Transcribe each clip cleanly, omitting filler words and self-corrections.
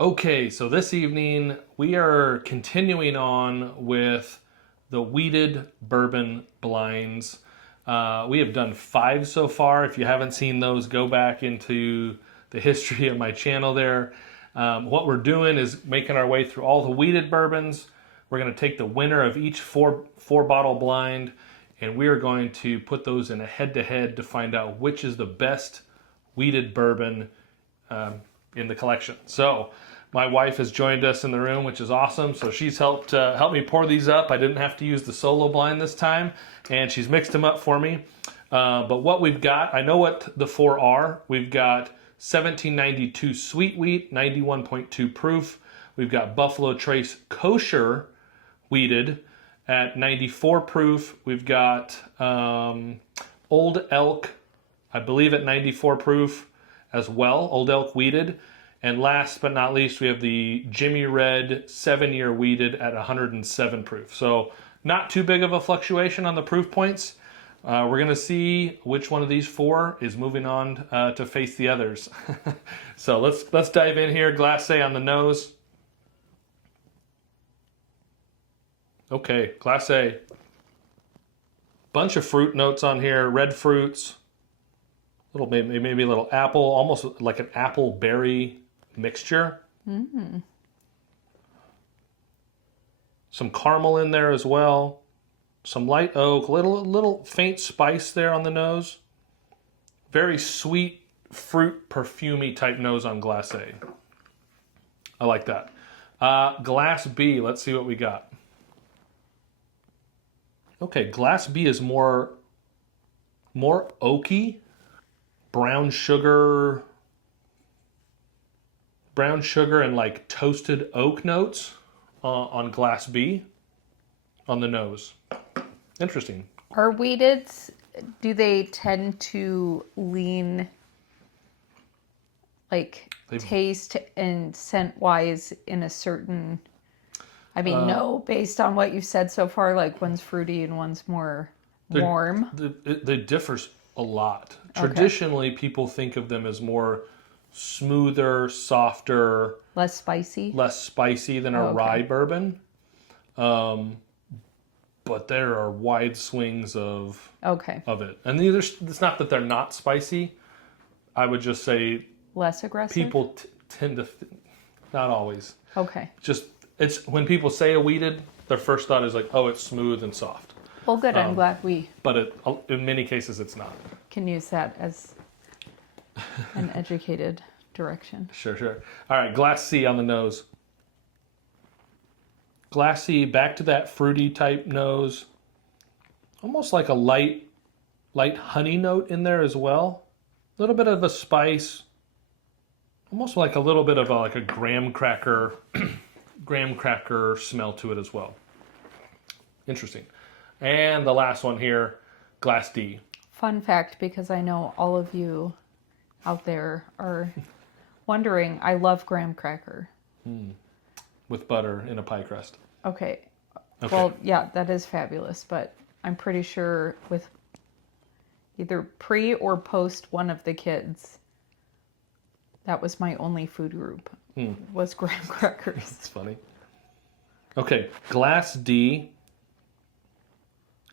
Okay, so this evening we are continuing on with the wheated bourbon blinds. We have done 5 so far. If you haven't seen those, go back into the history of my channel there. What we're doing is making our way through all the wheated bourbons. We're going to take the winner of each four bottle blind, and we are going to put those in a head-to-head to find out which is the best wheated bourbon in the collection. So my wife has joined us in the room, which is awesome. So she's helped me pour these up. I didn't have to use the solo blind this time, and she's mixed them up for me. But what we've got, I know what the 4 are. We've got 1792 sweet wheat, 91.2 proof. We've got Buffalo Trace Kosher wheated at 94 proof. We've got Old Elk, I believe at 94 proof as well, Old Elk wheated. And last but not least, we have the Jimmy Red 7-year wheated at 107 proof. So not too big of a fluctuation on the proof points. We're going to see which one of these 4 is moving on to face the others. So let's dive in here. Glacé on the nose. Okay, Glacé. Bunch of fruit notes on here. Red fruits. Maybe a little apple, almost like an apple berry mixture. Some caramel in there as well. Some light oak, little faint spice there on the nose. Very sweet fruit perfumey type nose on Glacé. I like that. Glass B, let's see what we got. Okay, Glass B is more oaky. Brown sugar and like toasted oak notes on Glass B on the nose. Interesting. Are wheateds, do they tend to lean like taste and scent wise in a certain, no, based on what you've said so far, like one's fruity and one's more warm? They differ a lot. Traditionally, people think of them as more smoother, softer, less spicy than a rye bourbon. But there are wide swings of it. And it's not that they're not spicy. I would just say less aggressive. People tend to, not always. Okay. It's when people say a wheated, their first thought is like, oh, it's smooth and soft. Well, good. I'm glad we. But in many cases, it's not. Can use that as an educated direction. Sure. All right, Glass C on the nose. Glass C, back to that fruity type nose. Almost like a light honey note in there as well. A little bit of a spice. Almost like a little bit of like a graham cracker smell to it as well. Interesting. And the last one here, Glass D. Fun fact, because I know all of you out there are wondering, I love graham cracker. With butter in a pie crust. Okay. Well, yeah, that is fabulous, but I'm pretty sure with either pre or post one of the kids, that was my only food group, was graham crackers. That's funny. Okay, Glass D.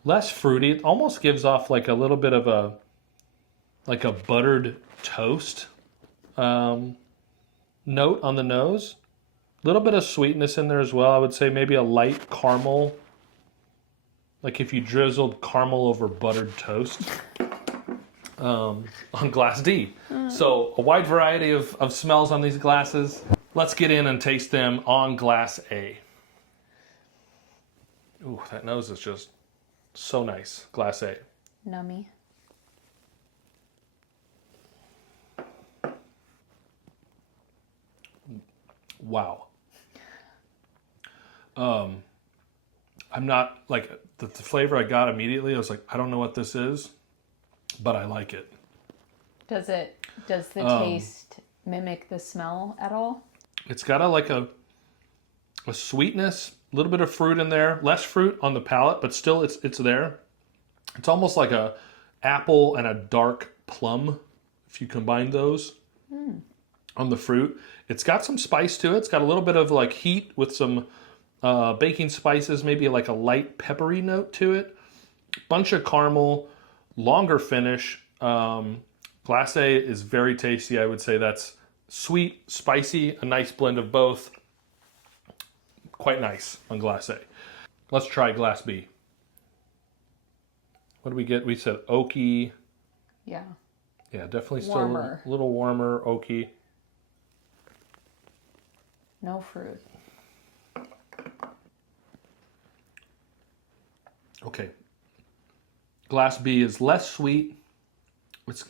Less fruity. It almost gives off like a little bit of a buttered toast note on the nose. A little bit of sweetness in there as well. I would say maybe a light caramel. Like if you drizzled caramel over buttered toast on Glass D. So a wide variety of smells on these glasses. Let's get in and taste them on Glass A. Ooh, that nose is just so nice. Glass A. Nummy. Wow. I'm not like the flavor I got immediately. I was like, I don't know what this is, but I like it. Does the taste mimic the smell at all? It's got a sweetness, a little bit of fruit in there, less fruit on the palate, but still it's there. It's almost like a apple and a dark plum if you combine those. on the fruit. It's got some spice to it. It's got a little bit of like heat with some baking spices, maybe like a light peppery note to it. Bunch of caramel, longer finish. Glacé is very tasty. I would say that's sweet, spicy, a nice blend of both. Quite nice on glacé. Let's try Glass B. What do we get? We said oaky. Yeah. Yeah, definitely Warmer. still a little warmer, oaky. No fruit. Okay. Glass B is less sweet.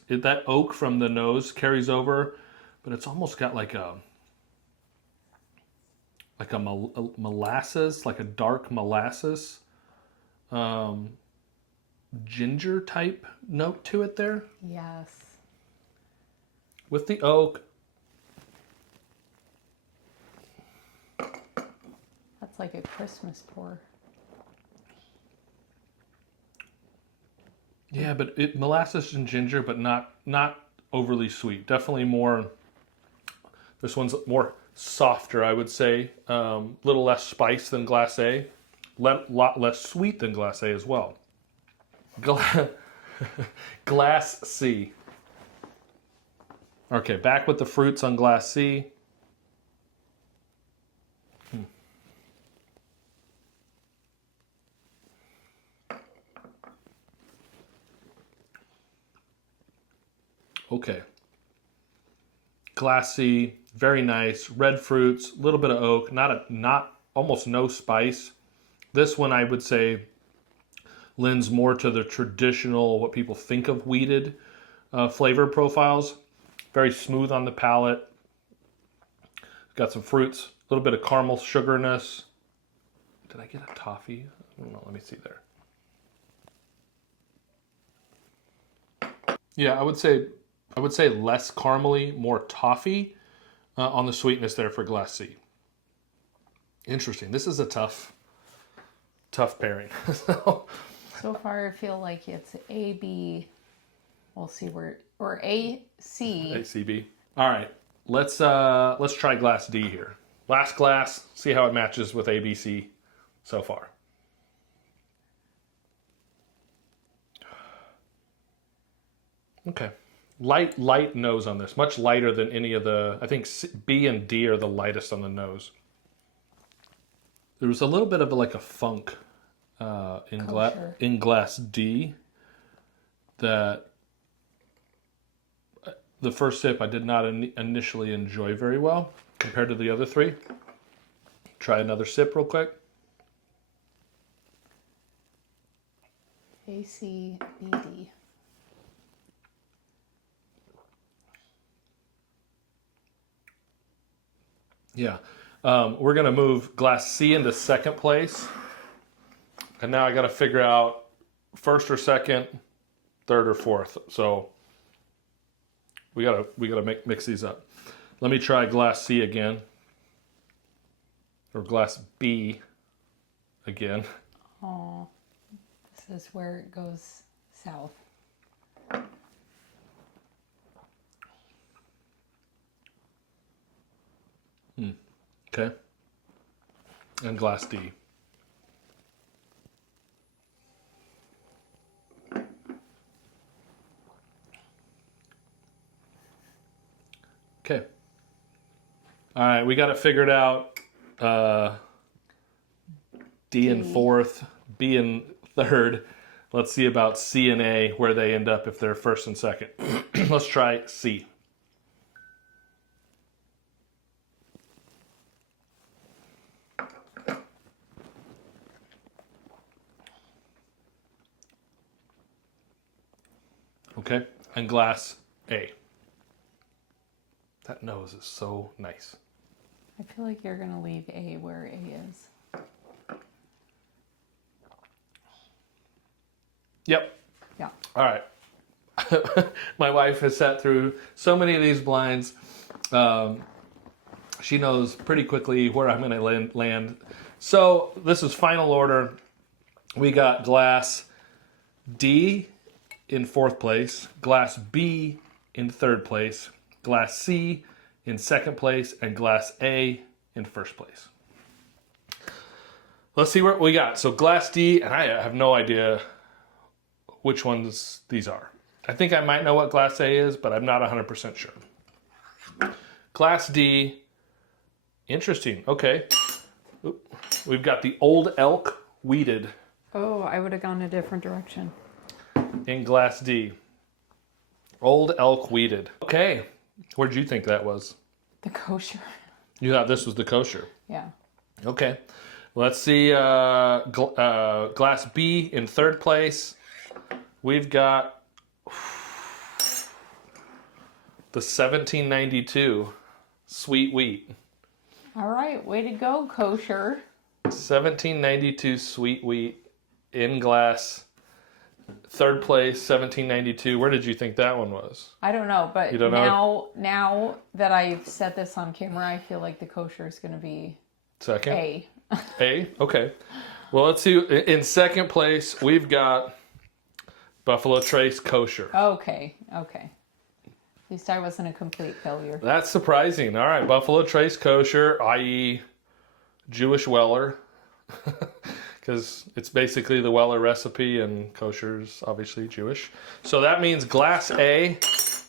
That oak from the nose carries over, but it's almost got like a molasses, like a dark molasses, ginger type note to it there. Yes. With the oak. That's like a Christmas pour. Yeah, but molasses and ginger, but not overly sweet. Definitely more. This one's more softer, I would say. Little less spice than glacé. Lot less sweet than glacé as well. Glass C. Okay, back with the fruits on Glass C. Okay. Glass C, very nice. Red fruits, a little bit of oak, not almost no spice. This one I would say lends more to the traditional, what people think of wheated flavor profiles. Very smooth on the palate. Got some fruits, a little bit of caramel sugarness. Did I get a toffee? I don't know, let me see there. Yeah, I would say less caramely, more toffee on the sweetness there for Glass C. Interesting. This is a tough pairing. So far, I feel like it's A, B. We'll see where, or A, C. A, C, B. All right. Let's try Glass D here. Last glass. See how it matches with A, B, C so far. Okay. Light nose on this. Much lighter than any of the... I think B and D are the lightest on the nose. There was a little bit of like a funk in Glass D that the first sip I did not initially enjoy very well compared to the other three. Try another sip real quick. A, C, B, D. Yeah. We're going to move Glass C into second place. And now I got to figure out first or second, third or fourth. So we got to mix these up. Let me try Glass C again. Or Glass B again. Oh, this is where it goes south. Okay. And Glass D. Okay. All right, we got it figured out. D in fourth, B in third. Let's see about C and A, where they end up if they're first and second. Let's try C. Okay, and Glass A. That nose is so nice. I feel like you're going to leave A where A is. Yep. Yeah. All right. My wife has sat through so many of these blinds. She knows pretty quickly where I'm going to land. So this is final order. We got Glass D in fourth place, Glass B in third place, Glass C in second place and Glass A in first place. Let's see what we got. So Glass D, and I have no idea which ones these are. I think I might know what Glass A is, but I'm not 100% sure. Glass D, interesting. Okay. We've got the Old Elk Wheated Oh, I would have gone a different direction. in Glass D. Old Elk Wheated. Okay. Where'd you think that was? The Kosher. You thought this was the Kosher. Yeah. Okay. Let's see. Glass B in third place. We've got the 1792 Sweet Wheat. All right, way to go, Kosher. 1792 Sweet Wheat in glass. Third place, 1792. Where did you think that one was? I don't know, but You don't know? now that I've set this on camera, I feel like the Kosher is going to be Second? A. A? Okay. Well, let's see. In second place, we've got Buffalo Trace Kosher. Okay. At least I wasn't a complete failure. That's surprising. All right, Buffalo Trace Kosher, i.e. Jewish Weller. Because it's basically the Weller recipe, and Kosher's obviously Jewish. So that means Glass A,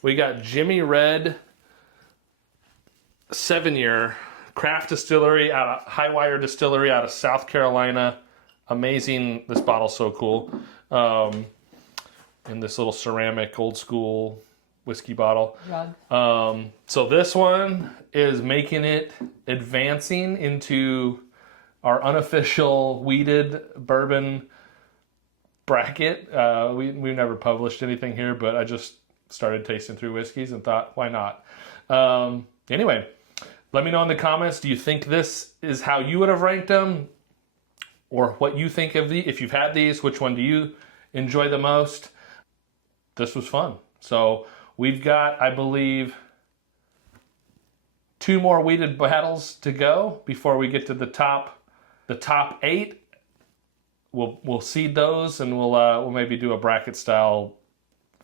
we got Jimmy Red 7-year Craft Distillery out of Highwire Distillery out of South Carolina. Amazing. This bottle's so cool. In this little ceramic old school whiskey bottle. Jug. So this one is making it advancing into our unofficial wheated bourbon bracket. We've never published anything here, but I just started tasting through whiskeys and thought, why not? Anyway, let me know in the comments, do you think this is how you would have ranked them? Or what you think of if you've had these, which one do you enjoy the most? This was fun. So we've got, I believe, 2 more wheated battles to go before we get to the top 8. We'll seed those, and we'll maybe do a bracket style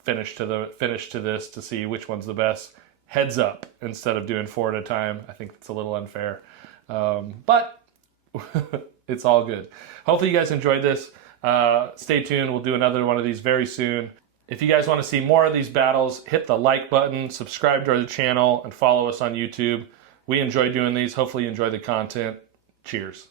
finish to this to see which one's the best. Heads up instead of doing 4 at a time. I think it's a little unfair, but it's all good. Hopefully you guys enjoyed this. Stay tuned. We'll do another one of these very soon. If you guys want to see more of these battles, hit the like button, subscribe to the channel, and follow us on YouTube. We enjoy doing these. Hopefully you enjoy the content. Cheers.